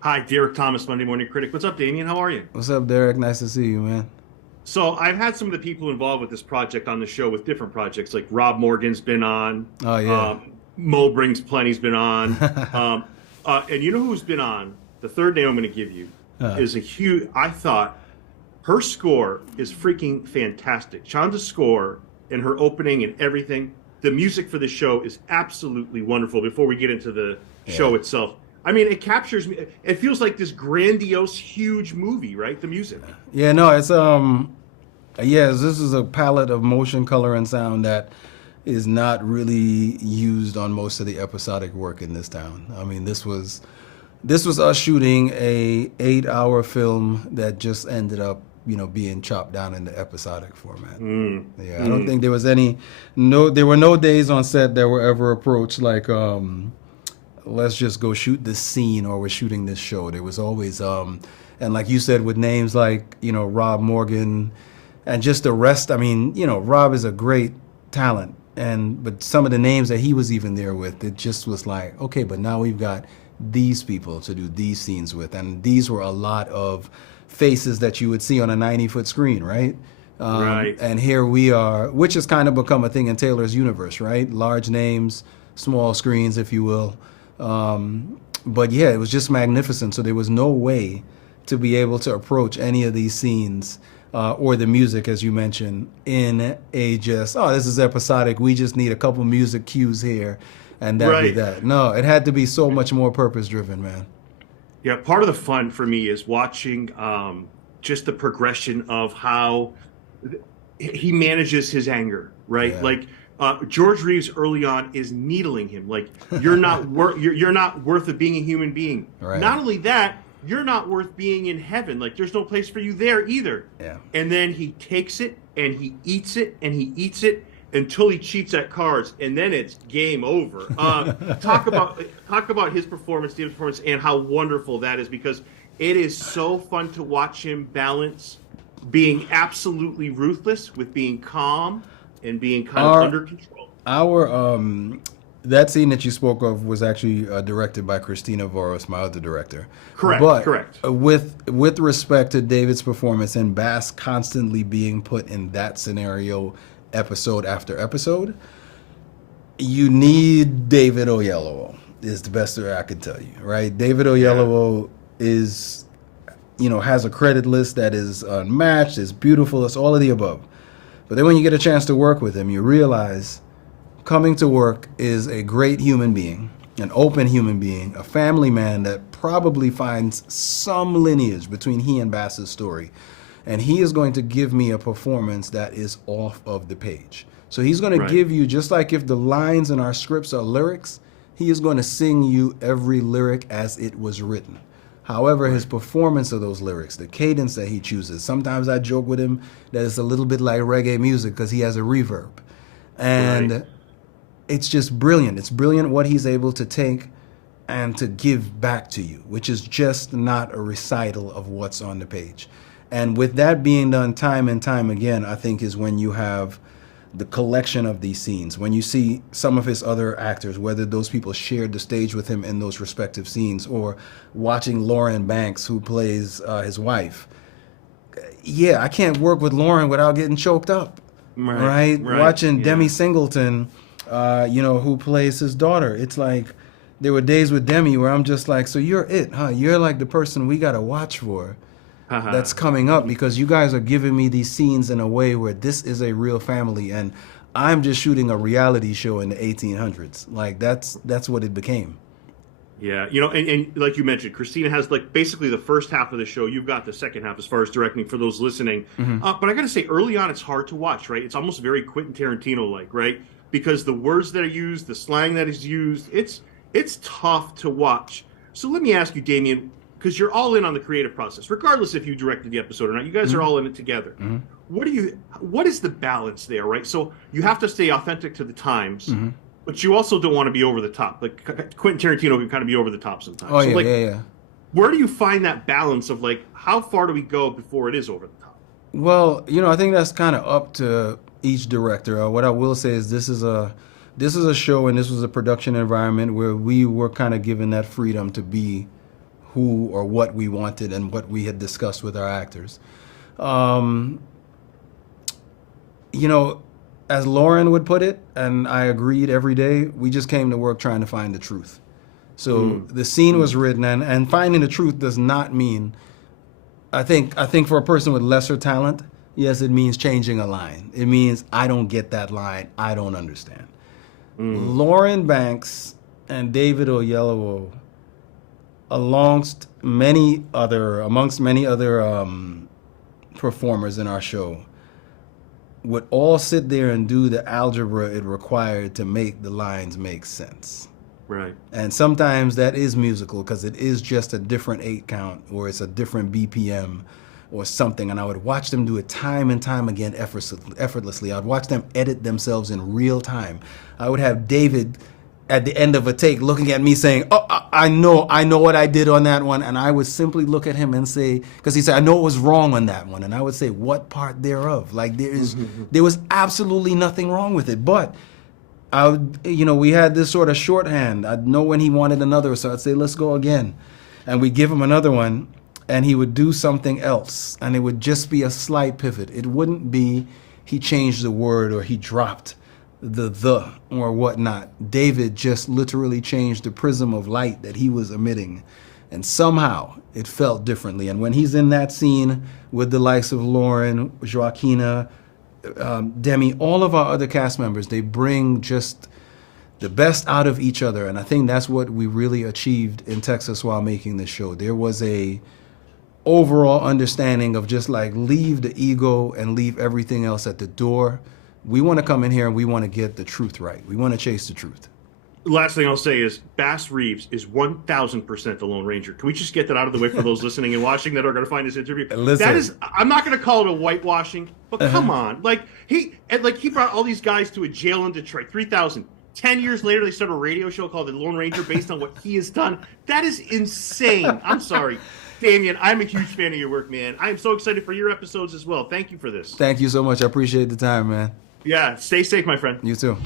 Hi, Derek Thomas, Monday Morning Critic. What's up, Damien? How are you? What's up, Derek? Nice to see you, man. So, I've had some of the people involved with this project on the show with different projects, like Rob Morgan's been on, Oh yeah. Mo Brings Plenty's been on, and you know who's been on? The third name I'm going to give you Uh, is a huge. I thought her score is freaking fantastic. Chanda's score and her opening and everything. The music for the show is absolutely wonderful. Before we get into the yeah. show itself, I mean, it captures me. It feels like this grandiose, huge movie, right? The music. Yeah, no, it's yes, this is a palette of motion, color, and sound that is not really used on most of the episodic work in this town. I mean, this was us shooting a 8-hour film that just ended up, being chopped down into episodic format. Mm, Yeah, I don't mm. think there was there were no days on set that were ever approached like let's just go shoot this scene or we're shooting this show. There was always and like you said with names like, Rob Morgan and just the rest. I mean, Rob is a great talent, and but some of the names that he was even there with, it just was like, okay, but now we've got these people to do these scenes with, and these were a lot of faces that you would see on a 90-foot screen, right? Right. And here we are, which has kind of become a thing in Taylor's universe, right? Large names, small screens, if you will. But yeah, it was just magnificent. So there was no way to be able to approach any of these scenes or the music, as you mentioned, in a just, oh, this is episodic. We just need a couple music cues here, and that be Right. that. No, it had to be so much more purpose driven, man. Yeah, part of the fun for me is watching just the progression of how he manages his anger, right? Yeah, Like George Reeves early on is needling him, like you're not worth of being a human being. right. Not only that, you're not worth being in heaven. Like there's no place for you there either. Yeah. And then he takes it and he eats it and he eats it until he cheats at cards, and then it's game over. Talk about his performance, David's performance, and how wonderful that is because it is so fun to watch him balance being absolutely ruthless with being calm and being kind of Our under control. our that scene that you spoke of was actually directed by Christina Voros, my other director. Correct, But correct. with respect to David's performance and Bass constantly being put in that scenario episode after episode, you need David Oyelowo is the best way I can tell you, right? David Yeah, Oyelowo is, has a credit list that is unmatched, is beautiful, it's all of the above. But then when you get a chance to work with him, you realize coming to work is a great human being, an open human being, a family man that probably finds some lineage between he and Bass's story. And he is going to give me a performance that is off of the page. So he's going to right, give you, just like if the lines in our scripts are lyrics, he is going to sing you every lyric as it was written. However, his right, performance of those lyrics, the cadence that he chooses, sometimes I joke with him that it's a little bit like reggae music because he has a reverb. right. And it's just brilliant. It's brilliant what he's able to take and to give back to you, which is just not a recital of what's on the page. And with that being done time and time again, I think is when you have the collection of these scenes. When you see some of his other actors, whether those people shared the stage with him in those respective scenes, or watching Lauren Banks, who plays his wife. Yeah, I can't work with Lauren without getting choked up, Right, right? right. Watching Demi Yeah. Singleton, who plays his daughter. It's like there were days with Demi where I'm just like, so you're it, huh? You're like the person we gotta watch for that's Haha. coming up because you guys are giving me these scenes in a way where this is a real family and I'm just shooting a reality show in the 1800s. Like that's what it became. Yeah, and like you mentioned, Christina has like basically the first half of the show. You've got the second half as far as directing for those listening. Hmm. But I got to say, early on, it's hard to watch, right? It's almost very Quentin Tarantino like, right? Because the words that are used, the slang that is used, it's tough to watch. So let me ask you, Damien, because you're all in on the creative process, regardless if you directed the episode or not. You guys are Hmm. all in it together. Hmm. What is the balance there, right? So you have to stay authentic to the times, Hmm. but you also don't want to be over the top. Like Quentin Tarantino can kind of be over the top Oh sometimes. So yeah, like, yeah, yeah. where do you find that balance of like how far do we go before it is over the top? Well, I think that's kind of up to each director. What I will say is this is a show and this was a production environment where we were kind of given that freedom to be who or what we wanted and what we had discussed with our actors. You know, as Lauren would put it, and I agreed every day, we just came to work trying to find the truth. So the scene was written, and finding the truth does not mean, I think for a person with lesser talent, yes, it means changing a line. It means I don't get that line, I don't understand. Lauren Banks and David Oyelowo, amongst many other performers in our show, would all sit there and do the algebra it required to make the lines make sense. Right. And sometimes that is musical because it is just a different 8 count or it's a different BPM or something. And I would watch them do it time and time again effortlessly. I'd watch them edit themselves in real time. I would have David at the end of a take looking at me saying, oh, I know what I did on that one. And I would simply look at him and say, because he said, I know it was wrong on that one. And I would say, what part thereof? Like there was absolutely nothing wrong with it. But we had this sort of shorthand. I'd know when he wanted another, so I'd say, let's go again. And we'd give him another one, and he would do something else. And it would just be a slight pivot. It wouldn't be he changed the word or he dropped the or whatnot. David just literally changed the prism of light that he was emitting. And somehow it felt differently. And when he's in that scene with the likes of Lauren, Joaquina, Demi, all of our other cast members, they bring just the best out of each other. And I think that's what we really achieved in Texas while making this show. There was a overall understanding of just like leave the ego and leave everything else at the door. We want to come in here and we want to get the truth right. We want to chase the truth. Last thing I'll say is Bass Reeves is 1,000% the Lone Ranger. Can we just get that out of the way for those listening and watching that are going to find this interview? Listen. That is, I'm not going to call it a whitewashing, but come on. He brought all these guys to a jail in Detroit, 3,000. 10 years later, they started a radio show called The Lone Ranger based on what he has done. That is insane. I'm sorry. Damien, I'm a huge fan of your work, man. I am so excited for your episodes as well. Thank you for this. Thank you so much. I appreciate the time, man. Yeah, stay safe, my friend. You too.